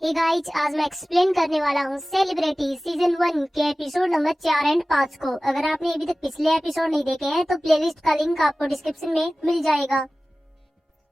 Hey guys, आज मैं explain करने वाला हूँ सेलिब्रिटी सीजन 1 के एपिसोड नंबर 4 एंड 5 को। अगर आपने अभी तक पिछले एपिसोड नहीं देखे हैं तो प्लेलिस्ट का लिंक आपको डिस्क्रिप्शन में मिल जाएगा।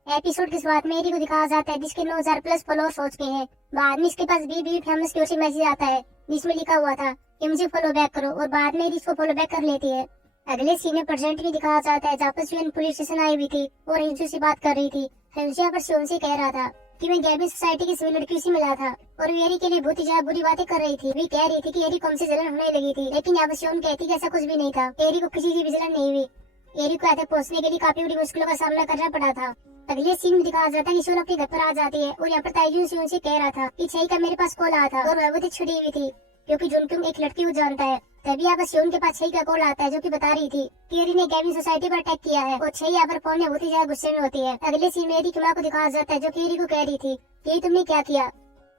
एपिसोड की शुरुआत में एरी को दिखाया जाता है जिसके 9000 प्लस फॉलोअर्स हो चुके हैं। बाद में इसके पास बी फेमस की ओर से मैसेज आता है जिसमें लिखा हुआ था कि मुझे फॉलो बैक करो, और बाद में एरी इसको फॉलो बैक कर लेती है। अगले सीन में प्रेजेंट भी दिखाया जाता है जहाँ पर शिवन पुलिस स्टेशन आई हुई थी और हिंसू से बात कर रही थी। हिंसू यहाँ पर शिवन से कह रहा था कि मैं गैबिन सोसाइटी की सभी लड़कियों से मिला था और वो एरी के लिए बहुत ही ज्यादा बुरी बातें कर रही थी। वे कह रही थी कि एरी को हमसे जलन होने लगी थी, लेकिन यहाँ पर शिवन कहती कि ऐसा कुछ भी नहीं था। एरी को किसी की भी जलन नहीं हुई। एरी को यहाँ तक पहुँचने के लिए काफी बड़ी मुश्किलों का सामना करना पड़ा था। अगले सीन में दिखाया जाता है कि शिवन अपने घर पर आ जाती है और यहाँ पर ताइजून शिवन से कह रहा था कि छई का मेरे पास कॉल आया था और वह बहुत ही छुड़ी हुई थी क्योंकि जुनक्युंग एक लड़की को जानता है। तभी यहाँ पर शिवन के पास छई का कॉल आता है जो कि बता रही थी कि एरी ने गैबिन सोसाइटी पर अटैक किया है और छई यहाँ पर फोन में बहुत ही ज्यादा गुस्से में होती है। अगले सीन में एरी की माँ को दिखाया जाता है जो कि एरी को कह रही थी कि तुमने क्या किया,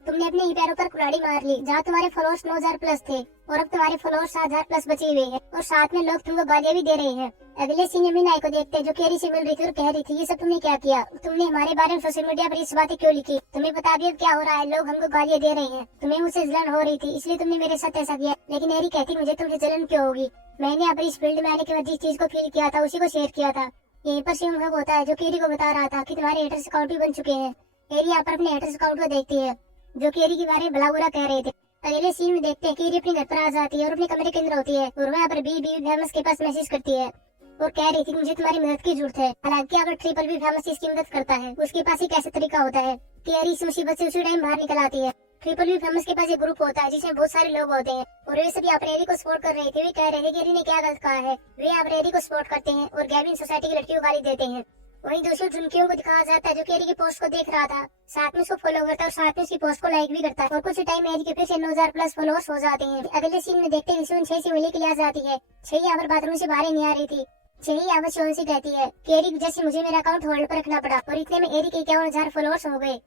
तुमने अपने ही पैरों पर कुल्हाड़ी मार ली। जहाँ तुम्हारे फॉलोअर्स 9000 प्लस थे और अब तुम्हारे फॉलोअर्स 7000 प्लस बचे हुए हैं और साथ में लोग तुमको गालियां भी दे रहे हैं। अगले सीन में मीनाई को देखते हैं जो एरी से मिल रही थी और कह रही थी ये सब तुमने क्या किया, तुमने हमारे बारे में सोशल मीडिया पर इस बातें क्यों लिखी, तुम्हें पता भी अब क्या हो रहा है, लोग हमको गालियां दे रहे हैं, तुम्हें मुझसे जलन हो रही थी इसलिए तुमने मेरे साथ ऐसा किया। लेकिन एरी कहती मुझे तुमसे जलन क्यों होगी, मैंने यहाँ पर इस फील्ड में आने के बाद जिस चीज को फील किया था उसी को शेयर किया था। यहीं पर शिव हक होता है जो एरी को बता रहा था कि तुम्हारे हेटर्स अकाउंट भी बन चुके हैं। एरी यहाँ पर अपने हेटर्स अकाउंट को देखती है जो कि एरी के बारे में भला बुरा कह रहे थे। अगले सीन में देखते हैं कि एरी अपने घर पर आ जाती है और अपने कमरे के अंदर होती है और वह यहाँ पर बी फेमस के पास मैसेज करती है और कह रही थी मुझे तुम्हारी मदद की जरूरत है। हालांकि अगर ट्रिपल भी फेमस इसकी मदद करता है उसके पास एक ऐसा तरीका होता है कि एरी इस मुसीबत से उसी टाइम बाहर निकल आती है। ट्रिपल भी फेमस के पास एक ग्रुप होता है जिसमें बहुत सारे लोग होते हैं और वे सभी अपने एरी को सपोर्ट कर रहे थे। वे कह रहे थे कि एरी ने क्या गलत कहा है, वे अपने एरी को सपोर्ट करते हैं और गैबिन सोसाइटी की लड़कियों को गाली देते हैं। वहीं दूसरी जुनक्युंग को दिखाया जाता है जो कि एरी की पोस्ट को देख रहा था, साथ में उसको फॉलो करता है और साथ में उसकी पोस्ट को लाइक भी करता है और कुछ टाइम में एरी के फिर से 9000 प्लस फॉलोअर्स हो जाते हैं। अगले सीन में देखते हैं शिवन छई से मिलने के लिए आ जाती है। छई यहाँ पर बाथरूम से बाहर नहीं आ रही थी। छई यहाँ पर शिवन से कहती है कि एरी की वजह से मुझे मेरा अकाउंट होल्ड पर रखना पड़ा और इतने में एरी के 51,000 फॉलोअर्स हो गए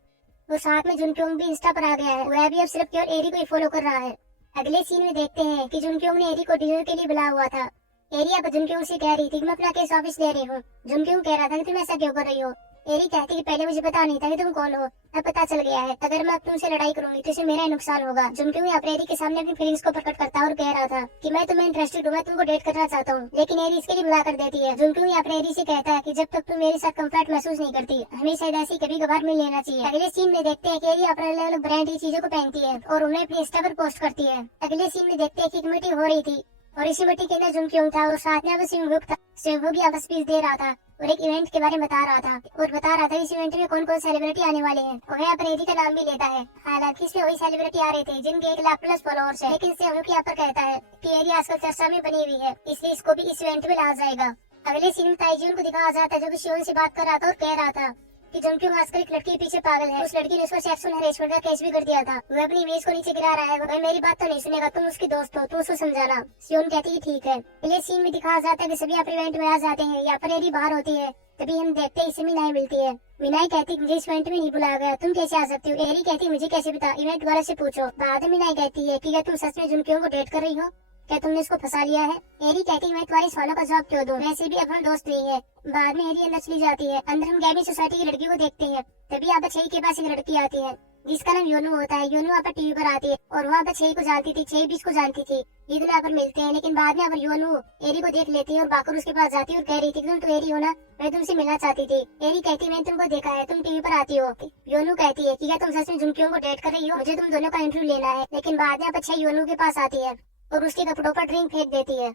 और साथ में जुनक्युंग भी इंस्टा पर आ गया है। वह भी अब सिर्फ केवल एरी को ही फॉलो कर रहा है। अगले सीन में देखते हैं कि जुनक्युंग ने एरी को डिनर के लिए बुलाया हुआ था। एरी अब जुनक्युंग से कह रही थी कि मैं अपना केस वापस ले रही हूँ। जुनक्युंग कह रहा था कि तुम ऐसा क्यों कर रही हो। एरी कहती कि पहले मुझे पता नहीं था कि तुम कौन हो, अब पता चल गया है, अगर मैं अब तुमसे लड़ाई करूंगी तो इससे मेरा ही नुकसान होगा। जुनक्युंग यहाँ पर एरी के सामने अपनी फीलिंग्स को प्रकट करता है और कह रहा था कि मैं तुम्हें इंटरेस्टेड हूँ, मैं तुमको डेट करना चाहता हूँ, लेकिन एरी इसके लिए मना कर देती है। जुनक्युंग यहाँ पर एरी से कहता है कि जब तक तुम मेरे साथ कंफर्ट महसूस नहीं करती हमें शायद ऐसी कभी कभार मिल लेना चाहिए। अगले सीन में देखते हैं कि एरी अपने अलग अलग ब्रांड की चीजों को पहनती है और उन्हें अपने इंस्टा पर पोस्ट करती है। अगले सीन में देखते हैं कि एक मीटिंग हो रही थी और इसी मीटिंग के अंदर जुनक्युंग था और साथ में शिवहुक था। शिवहुक यहाँ पर स्पीच दे रहा था और एक इवेंट के बारे में बता रहा था और बता रहा था इस इवेंट में कौन कौन सेलिब्रिटी आने वाले हैं और यहाँ पर एरी का नाम भी लेता है। हालांकि इसमें वही सेलिब्रिटी आ रहे थे जिनके 1 लाख प्लस फॉलोअर्स है, लेकिन शिवहुक यहाँ पर कहता है कि एरी आजकल चर्चा में बनी हुई है इसलिए इसको भी इस इवेंट में लाया जाएगा। अगले सीन में ताइजून को दिखाया जाता है जो कि शिवन से बात कर रहा था और कह रहा था कि जुनक्युंग आजकल एक लड़की के पीछे पागल है, उस लड़की ने उसको सेक्सुअल हरेसमेंट का केस भी कर दिया था, वह अपनी इमेज को नीचे गिरा रहा है, वह मेरी बात तो नहीं सुनेगा, तुम उसकी दोस्त हो, तुम उसको समझाना। शिवन कहती है ठीक है। अगले सीन में दिखाया जाता है कि सभी अपने इवेंट में आ जाते हैं। यहाँ पर एरी बाहर होती है तभी हम देखते हैं इसे मीनाई मिलती है। मीनाई कहती मुझे इस इवेंट में नहीं बुलाया गया, तुम कैसे आ सकती हो। एरी कहती मुझे कैसे पता, इवेंट वाले से पूछो। बाद में मीनाई कहती है कि क्या तुम सच में जुनक्युंग को डेट कर रही हो, क्या तुमने इसको फंसा लिया है। एरी कहती मैं तुम्हारे सवालों का जवाब क्यों दूं, वैसे भी अब हम दोस्त नहीं है। बाद में एरी अंदर चली जाती है। अंदर हम गैबिन सोसाइटी की लड़की को देखते हैं। तभी यहाँ पर छई के पास एक लड़की आती है जिसका नाम योनू होता है। योनू यहाँ पर टीवी पर आती है और वहाँ पर छई को जानती थी, छई भी इसको जानती थी। ये दोनों यहाँ पर मिलते हैं, लेकिन बाद में यहाँ पर योनू एरी को देख लेती है और भागकर उसके पास जाती है और कह रही थी तुम तो एरी हो ना, मैं तुमसे मिलना चाहती थी। एरी कहती मैंने तुमको देखा है, तुम टीवी पर आती हो। योनू कहती है कि क्या तुम सच में जुनक्युंग को डेट कर रही हो, मुझे तुम दोनों का इंटरव्यू लेना है। लेकिन बाद में यहाँ पर छई योनू के पास आती है और उसके कपड़ों पर ड्रिंक फेंक देती है।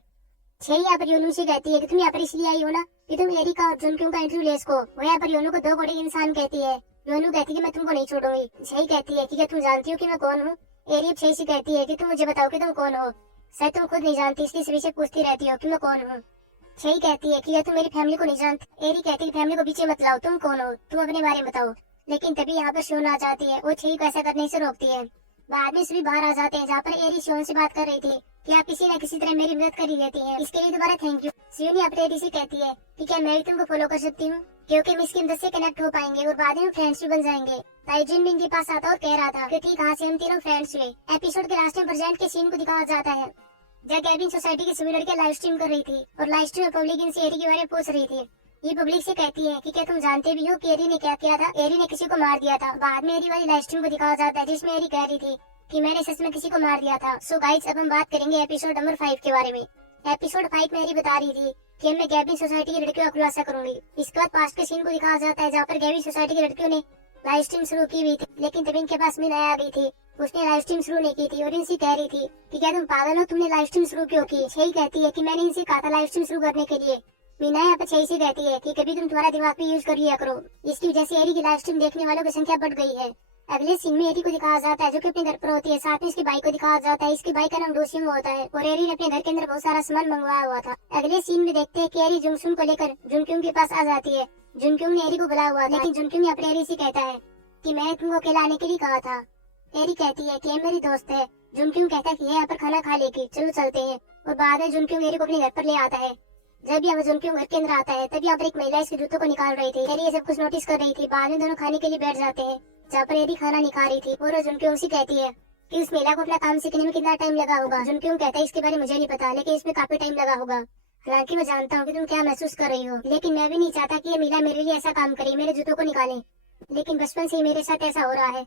छई यहाँ पर योनू से कहती है कि तुम यहाँ पर इसलिए आई हो ना कि तुम एरी का और जुनक्युंग का इंटरव्यू ले सको। वो यहाँ पर योनू को 2 बड़े इंसान कहती है। योनू कहती है कि मैं तुमको नहीं छोड़ूंगी। छई कहती है कि क्या तुम जानती हो कि मैं कौन हूँ। एरी अब छई से कहती है कि तुम मुझे बताओ कि तुम कौन हो, शायद तुम खुद नहीं जानती इसलिए सभी से पूछती रहती हो कि मैं कौन हूँ। छई कहती है कि क्या तुम मेरी फैमिली को नहीं जानती। एरी कहती है फैमिली को पीछे मत लाओ, तुम कौन हो, तुम अपने बारे में बताओ। लेकिन तभी यहाँ पर शिवन आ जाती है, वो छई को ऐसा करने से रोकती है। बाद में सभी बाहर आ जाते हैं जहाँ पर एरी शिवन से बात कर रही थी कि आप किसी न किसी तरह मेरी मदद कर ही देती हैं, इसके लिए दोबारा थैंक यू। शिवन यहाँ पर एरी से कहती है कि क्या मैं भी तुमको फॉलो कर सकती हूँ, क्योंकि हम इसकी मदद से कनेक्ट हो पाएंगे और बाद में फ्रेंड्स भी बन जाएंगे। ताइजून भी इनके पास आता और कह रहा था कि ठीक हाँ से हम तीनों फ्रेंड्स हुए। एपिसोड के लास्ट में प्रेजेंट के सीन को दिखाया जाता है जहाँ गैबिन सोसाइटी की सभी लड़कियां लाइव स्ट्रीम कर रही थी और लाइव स्ट्रीम में पब्लिक इनसे एरी के बारे में पूछ रही थी। ये पब्लिक से कहती है कि क्या तुम जानते भी हो कि एरी ने क्या किया था? एरी ने किसी को मार दिया था। बाद में एरी वाली लाइव स्ट्रीम को दिखाया जाता है जिसमें एरी कह रही थी कि मैंने सच में किसी को मार दिया था। सो गाइस, अब हम बात करेंगे एपिसोड नंबर 5 के बारे में। एपिसोड 5 में एरी बता रही थी कि मैं गैबिन सोसाइटी की लड़कियों का खुलासा करूंगी। इसके बाद पास्ट के सीन को दिखाया जाता है जहाँ पर गैबिन सोसाइटी की लड़कियों ने लाइव स्ट्रीम शुरू की हुई थी, लेकिन तभी इनके पास मीना आ गई थी। उसने लाइव स्ट्रीम शुरू नहीं की थी और इनसे कह रही थी कि क्या तुम पागल हो, तुमने लाइव स्ट्रीम शुरू क्यों की? छही कहती है कि मैंने इनसे कहा था लाइव स्ट्रीम शुरू करने के लिए। मीना यहाँ पर छही से कहती है कि कभी तुम तुम्हारा दिमाग भी यूज कर लिया करो। इसकी वजह से एरी की लाइव स्ट्रीम देखने वालों की संख्या बढ़ गई है। अगले सीन में एरी को दिखाया जाता है जो कि अपने घर पर होती है। साथ में इसकी बाइक को दिखाया जाता है। इसकी बाइक का नाम डोसियम होता है और एरी ने अपने घर के अंदर बहुत सारा सामान मंगवाया हुआ था। अगले सीन में देखते हैं कि एरी जुनसुन को लेकर जुनक्योंग के पास आ जाती है। जुनक्योंग ने एरी को बुलाया हुआ था, लेकिन जुनक्योंग अपने एरी से कहता है कि मैं तुमको अकेला आने के लिए कहा था। एरी कहती है कि ये मेरी दोस्त है। जुनक्योंग कहता है कि यहाँ पर खाना खा लेगी, चलो चलते हैं। और बाद में जुनक्योंग एरी को अपने घर पर ले आता है। जब यहाँ जुनक्योंग घर के अंदर आता है तभी यहाँ पर एक महिला इसके जूतों को निकाल रही थी। एरी ये सब कुछ नोटिस कर रही थी। बाद में दोनों खाने के लिए बैठ जाते हैं जहाँ पर एरी खाना निकाल रही थी और जुनक्योंग से कहती है कि उस महिला को अपना काम सीखने में कितना टाइम लगा होगा। जुनक्योंग कहता है इसके बारे में मुझे नहीं पता, लेकिन इसमें काफी टाइम लगा होगा। हालांकि मैं जानता हूँ कि तुम क्या महसूस कर रही हो, लेकिन मैं भी नहीं चाहता कि ये महिला मेरे लिए ऐसा काम करे, मेरे जूतों को निकाले। लेकिन बचपन से ही मेरे साथ ऐसा हो रहा है।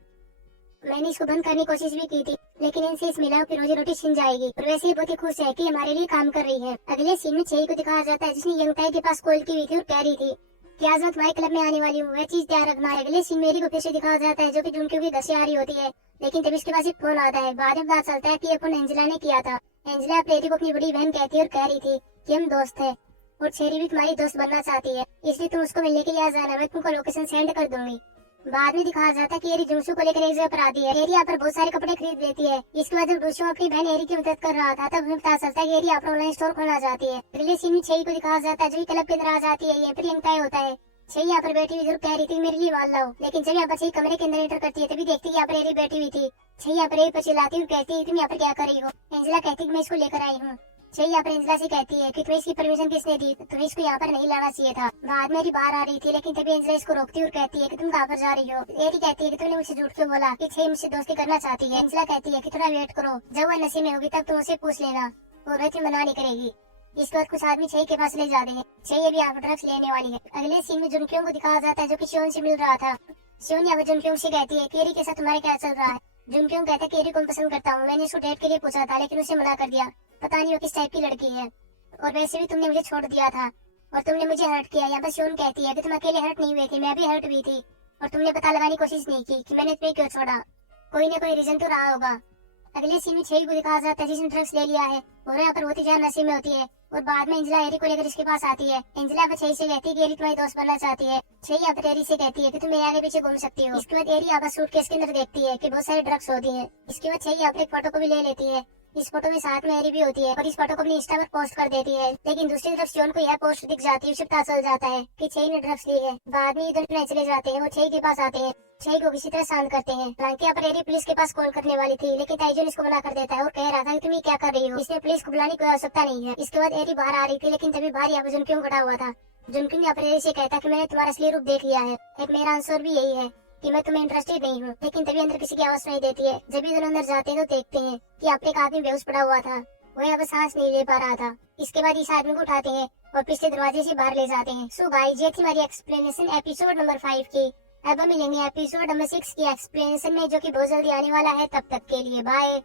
मैंने इसको बंद करने की कोशिश भी की थी, लेकिन इनसे इस महिला की रोजी रोटी छिन जाएगी। और वैसे ही बहुत ही खुश है कि हमारे लिए काम कर रही है। अगले सीन में छही को दिखाया जाता है जिसने यंगताई के पास कॉल की हुई थी और कह रही थी कि आज मैं तुम्हारे क्लब में आने वाली हूँ, वह चीज ध्यान रखना है। अगले सीन मेरी को फिर से दिखाया जाता है जो कि जुनक्योंग घर से आ रही होती है, लेकिन तभी इसके पास एक फोन आता है। बाद में पता चलता है कि ये फोन एंजेला ने किया था। एंजेला प्रेरी को अपनी बड़ी बहन कहती है और कह रही थी कि हम दोस्त है और छेरी भी तुम्हारी दोस्त बनना चाहती है, इसलिए तुम उसको मिलने के लिए आ जाना, मैं तुमको लोकेशन सेंड कर दूंगी। बाद में दिखाया जाता है कि एरी जुनसू को लेकर एक जगह पर आती है। एरी यहाँ पर बहुत सारे कपड़े खरीद लेती है। इसके बाद जब जुनसू अपनी बहन एरी की मदद कर रहा था तब हमें पता चलता है कि एरी यहाँ पर ऑनलाइन स्टोर खोलना चाहती है। अगले सीन में छही को दिखाया जाता है जो क्लब के अंदर आ जाती है। ये प्रियंका होता है। छही यहाँ पर बैठी हुई जरूर कह रही थी मेरे लिए मान लाओ, लेकिन जब यहाँ पर छही कमरे के अंदर एंटर करती है तभी देखती है यहाँ पर एरी बैठी हुई थी। छही यहाँ पर एरी पर चिल्लाती और कहती है तुम यहाँ पर क्या कर रही हो? एंजेला कहती है मैं इसको लेकर आई हूँ। छही यहाँ पर एंजेला से कहती है कि तुम्हें इसकी परमिशन किसने दी? तुम्हें इसको यहाँ पर नहीं लाना चाहिए था। बाद में एरी बाहर आ रही थी, लेकिन तभी एंजेला इसको रोकती और कहती है कि तुम कहाँ पर जा रही हो? एरी कहती है कि तुमने मुझसे झूठ क्यों बोला कि छही मुझसे दोस्ती करना चाहती है। एंजेला कहती है कि थोड़ा वेट करो, जब वह नशे में होगी तब तुम उसे पूछ लेना और वह तुम्हें मना नहीं करेगी। इसके बाद कुछ आदमी छही के पास ले जाते हैं। छही अभी यहाँ पर ड्रग्स लेने वाली है। अगले सीन में जुनक्योंग को दिखाया जाता है जो कि शियोन से मिल रहा था। शियोन यहाँ पर जुनक्योंग से कहती है कि एरी के साथ तुम्हारा क्या चल रहा है? जुनक्योंग कहता है कि एरी को पसंद करता हूँ, मैंने इसको डेट के लिए पूछा था लेकिन उसे मना कर दिया, पता नहीं वो किस टाइप की लड़की है, और वैसे भी तुमने मुझे छोड़ दिया था और तुमने मुझे हर्ट किया। यहाँ पर शियोन कहती है कि तुम अकेले हर्ट नहीं हुए थे, मैं भी हर्ट हुई थी और तुमने पता लगाने की कोशिश नहीं की कि मैंने तुम्हें क्यों छोड़ा। कोई न कोई रीजन तो रहा होगा। अगले सीन में छही को दिखाया जाता है जिसने ड्रग्स ले लिया है और यहाँ पर बहुत ही ज्यादा नशे में होती है। और बाद में एंजेला एरी को लेकर इसके पास आती है। एंजेला पर छही से कहती है कि एरी तुम्हारी दोस्त बनना चाहती है। छही यहाँ पर एरी से कहती है कि तुम मेरे आगे पीछे घूम सकती हो। इसके बाद एरी यहाँ पर सूटकेस के अंदर देखती है कि बहुत सारी ड्रग्स होती है। इसके बाद छही यहाँ पर एक फोटो को भी ले लेती है। इस फोटो में साथ में एरी भी होती है और इस फोटो को अपनी इंस्टा पर पोस्ट कर देती है, लेकिन दूसरी तरफ शियोन को यह पोस्ट दिख जाती है। उसे पता चल जाता है कि छही ने ड्रग्स ली है। बाद में इधर चले जाते हैं। वो छही के पास आते हैं, छही को किसी तरह शांत करते हैं। हालांकि यहाँ पर एरी पुलिस के पास कॉल करने वाली थी, लेकिन ताइजून इसको मना कर देता है और कह रहा था कि तुम ये क्या कर रही हो, इसमें पुलिस को बुलाने की आवश्यकता नहीं है। इसके बाद एरी बाहर आ रही थी, लेकिन तभी बाहर यहाँ पर जुनक्योंग खड़ा हुआ था। जुनक्योंग यहाँ पर एरी से कहता कि मैंने तुम्हारा असली रूप देख लिया है। एक मेरा आंसर भी यही है कि मैं तुम्हें इंटरेस्टेड नहीं हूँ, लेकिन तभी अंदर किसी की आवाज नहीं देती है। जब भी दोनों अंदर जाते हैं तो देखते हैं कि यहाँ पे एक आदमी बेहोश पड़ा हुआ था, वो यहाँ पर सांस नहीं ले पा रहा था। इसके बाद इस आदमी को उठाते हैं और पिछले दरवाजे से बाहर ले जाते हैं। सो गाइस, ये थी हमारी एक्सप्लेनेशन एपिसोड नंबर 5 की। अब हम मिलेंगे एपिसोड नंबर 6 की एक्सप्लेनेशन में, जो कि बहुत जल्दी आने वाला है। तब तक के लिए बाय।